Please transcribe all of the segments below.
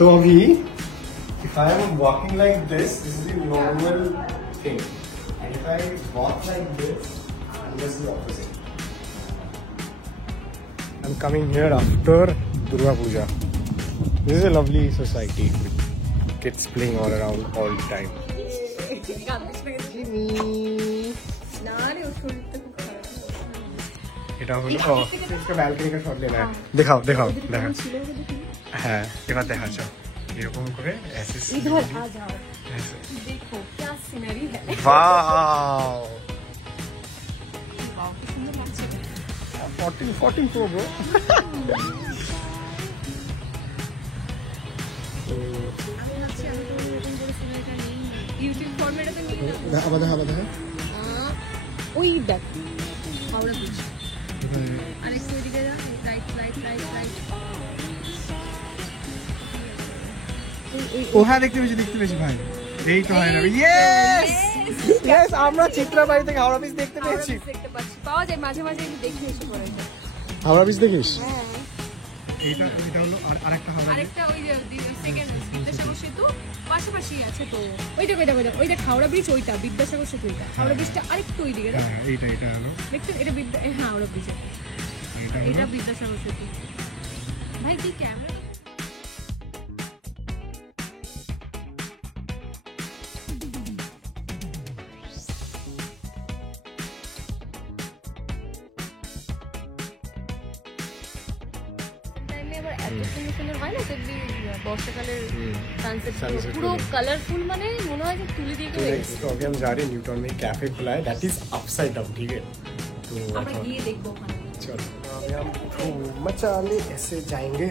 तो अभी if I am walking like this is the normal thing, and if I walk like this, this is the opposite. I'm coming here after Durga Puja. This is a lovely society with kids playing all around all the time. এটা হলো इसका balcony का shot लेना है. दिखाओ दिखाओ दिखाओ. हाँ এবার দেখাচ্ছো এরকম করে ऐसे इधर आ जाओ देखो क्या सीनरी है वाओ 14 Pro bro YouTube ফরম্যাটে তো নিয়ে না দেখা ওই দেখ হাওড়া ব্রিজ আরেকটু এদিকে যা রাইট ও হ্যাঁ দেখতে পেয়েছি ভাই এই তো হয় না ইয়েস আমরা চিত্রাবাড়ি থেকে হাওড়া ব্রিজ দেখতে পেয়েছি পাওয়া যায় মাঝে মাঝে দেখে এসে পড়ে হাওড়া ব্রিজ দেখিস হ্যাঁ এটা হলো আরেকটা ওই যে সেকেন্ড বিদ্যাসাগর সেতু পাশাপাশি আছে তো ওইটা হাওড়া ব্রিজ ওইটা বিদ্যাসাগর সেতু ওইটা হাওড়া ব্রিজটা আরেকটু ওই দিকে হ্যাঁ এটা হলো দেখতে এটা হাওড়া ব্রিজ এটা বিদ্যাসাগর সেতু ভাই কি ক্যামেরা সুন্দর হয় না যদি বর্ষাকালের সানসেট পুরো কালারফুল মানে মনে হয় যে তুলি দিয়ে গেছে तो अभी हम जा रहे हैं न्यूटन में कैफे खुला है दैट इज अपसाइड डाउन ठीक है तो আমরা গিয়ে দেখবো ওখানে चलो अभी हम मचाले ऐसे जाएंगे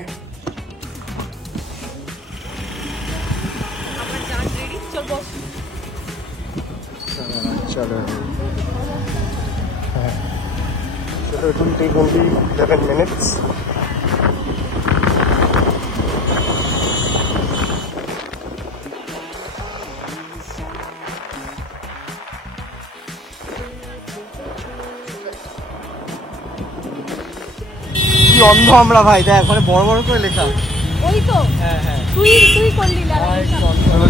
আমরা চার্জ রেডি চল বস चलो so it will take only 11 minutes অন্ধ আমরা ভাই দেখ মানে বড় বড় করে লেখা ওই তো হ্যাঁ তুই করলি না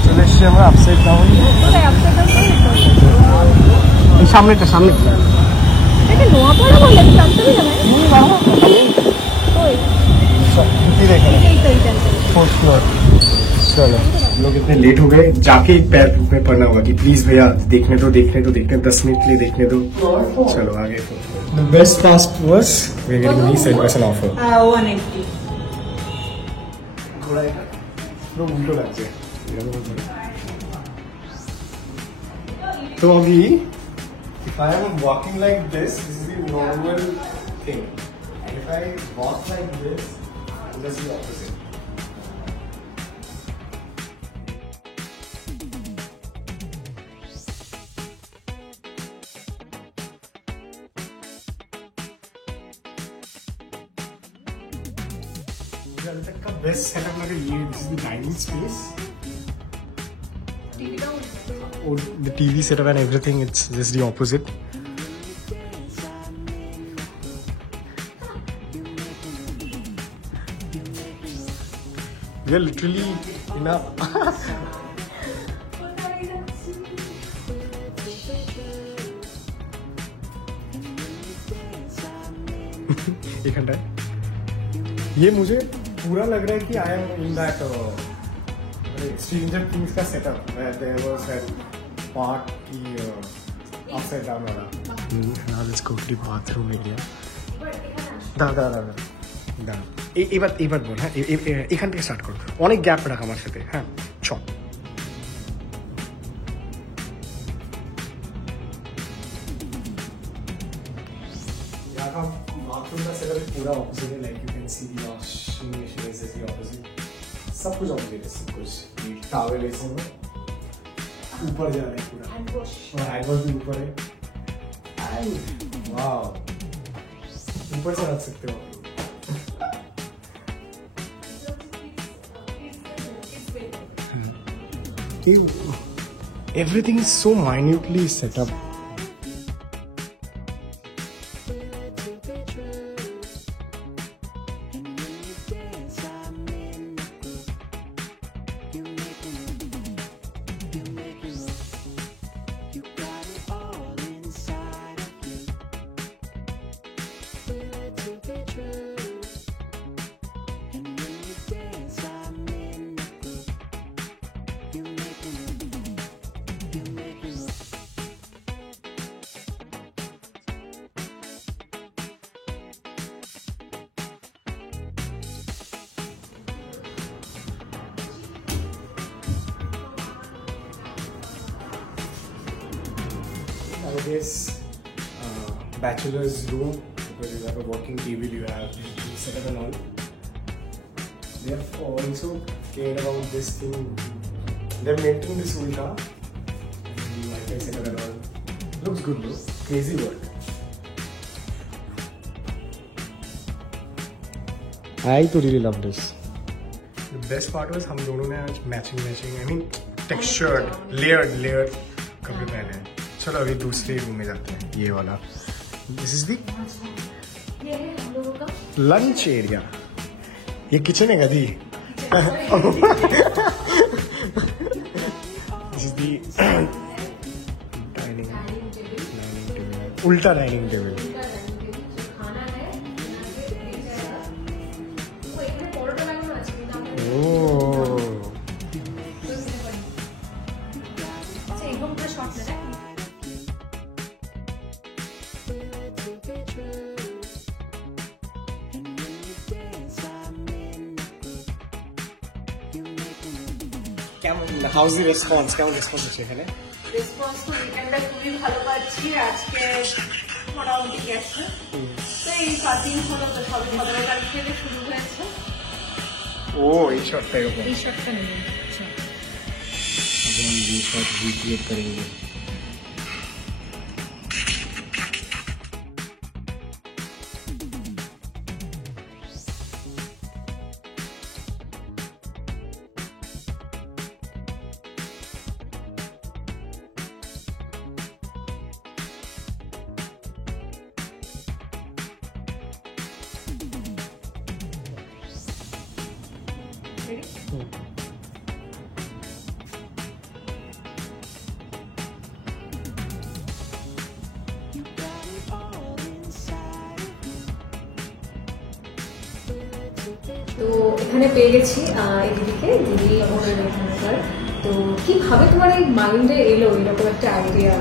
চলে এসেছি আমরা আপসাইড ডাউন কোথায় আপসাইড ডাউন সামনেটা এটা নোয়াপাড়া বলে আমি জানতামই না ভাই ওই फोर्थ फ्लोर चलो लोग इतने लेट हो गए जाके पैर में पड़ना होगा कि प्लीज भैया देखने दो 10 मिनट के लिए देखने दो चलो आगे The best task was we're getting a 7% offer. 180 थोड़ा एक तो उल्टो লাগছে तो अभी if I am walking like this is the normal thing, and if I walk like this this is the opposite. अभी तक का बेस्ट सेटअप लगा ये this is the dining space और the TV setup and everything it's just the opposite we are literally in a ये मुझे पूरा लग रहा है कि I am in that Stranger Things का setup where there was that part की अपसाइड डाउन वाला now let's go to the bathroom area দাঁড়া এবার বল হ্যাঁ এখান থেকে স্টার্ট করো অনেক গ্যাপ রাখ আমার সাথে হ্যাঁ চ बाथरूम का सेटअप पूरा ऑपोजिट है like you can see the washing machine is the opposite सब कुछ ऑपोजिट है सब कुछ टॉवेल ऐसे में ऊपर जा रहा है पूरा हैंड वॉश भी ऊपर है वाओ ऊपर से रख सकते हो everything is so minutely set up. this bachelor's room, because you have a working TV, you have setup and all. They have also cared about this thing. They're maintaining this ulta. Wi-Fi setup and all. Looks good though. Crazy work. I too really love this. The best part was हम दोनों ने आज matching. I mean textured, layered कपड़े पहने हैं. चलो अभी दूसरे रूम में जाते हैं. ये वाला. This is the lunch area. ये किचन है गधी. This is the dining table. उल्टा dining table. How's the response? কেমন রেসপন্স হচ্ছে এখানে? রেসপন্স তো উইকেন্ডে খুবই ভালো পাচ্ছি। আজকে মোটামুটি গেছে। তো এই 7 দিন হলো তো সব 15 তারিখ থেকে শুরু হয়েছে। ও এই শটটা এরকম। এই শটটা নেই। আচ্ছা। अब हम ये शॉट रिक्रिएट करेंगे। তো এখানে পেয়ে গেছি এই দিদিকে, দিদি ওনার এখানকার। তো কিভাবে তোমার এই মাইন্ডে এলো এরকম একটা আইডিয়া?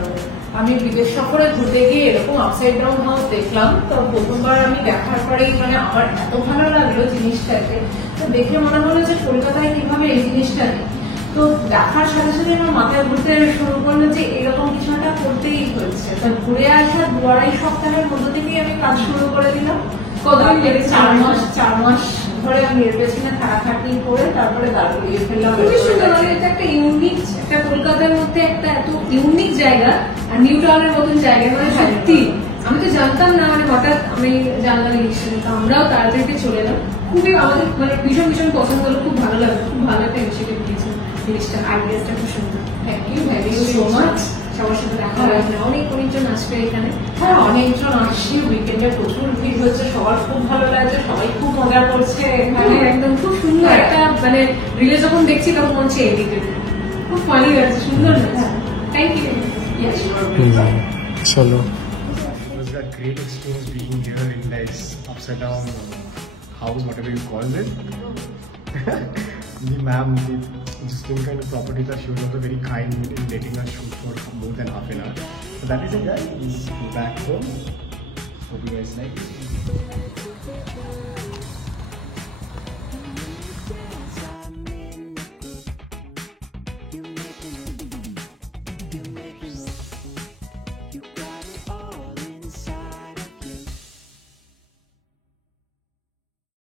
আমি বিদেশ সফরে ঘুরতে গিয়ে এরকম আপসাইড ডাউন হাউস দেখলাম। তো প্রথমবার আমি দেখার পরেই মানে আমার এত ভালো লাগলো জিনিসটাকে। তো দেখে মনে হলো যে কলকাতায় কিভাবে এই জিনিসটা নেই। তো দেখার সাথে সাথে আমার মাথায় ঘুরতে শুরু করলো যে এরকম কিছু একটা করতেই হচ্ছে। তো ঘুরে আসার 2-2.5 সপ্তাহের মধ্যে থেকেই আমি কাজ শুরু করে দিলাম। 4 মাস ধরে আমি এর পেছনে খাটাখাটি করে তারপরে দাঁড় করিয়ে ফেললাম। খুবই সুন্দর, এটা একটা ইউনিক, একটা কলকাতার মধ্যে একটা এত ইউনিক জায়গা আর নিউ টাউনের মতন জায়গা, মানে সত্যি আমি তো জানতাম না, মানে হঠাৎ আমি জানলাম ইলেকশন, আমরাও তাড়াতাড়ি চলে এলাম। খুবই আমাদের মানে ভীষণ পছন্দ হলো, খুব ভালো লাগলো, খুব ভালো একটা ইনিশিয়েটিভ নিয়েছে জিনিসটা, আইডিয়াটা খুব সুন্দর। Thank you so much. সবার সাথে দেখা হয় না, অনেকজন আসবে এখানে। হ্যাঁ অনেকজন আসছে, উইকেন্ডে প্রচুর ভিড় হচ্ছে, সবার খুব ভালো লাগছে, সবাই খুব মজা করছে এখানে। একদম খুব সুন্দর একটা মানে রিলে যখন দেখছি তখন মনে হচ্ছে এইদিকে খুব ফানি লাগছে, সুন্দর লাগছে। Thank you. চলো। It was a great experience being here in this upside down house, whatever you call it. The ma'am, just in kind of property that she was also very kind in letting us shoot for more than half an hour. So that is it guys, back home. Hope you guys like it.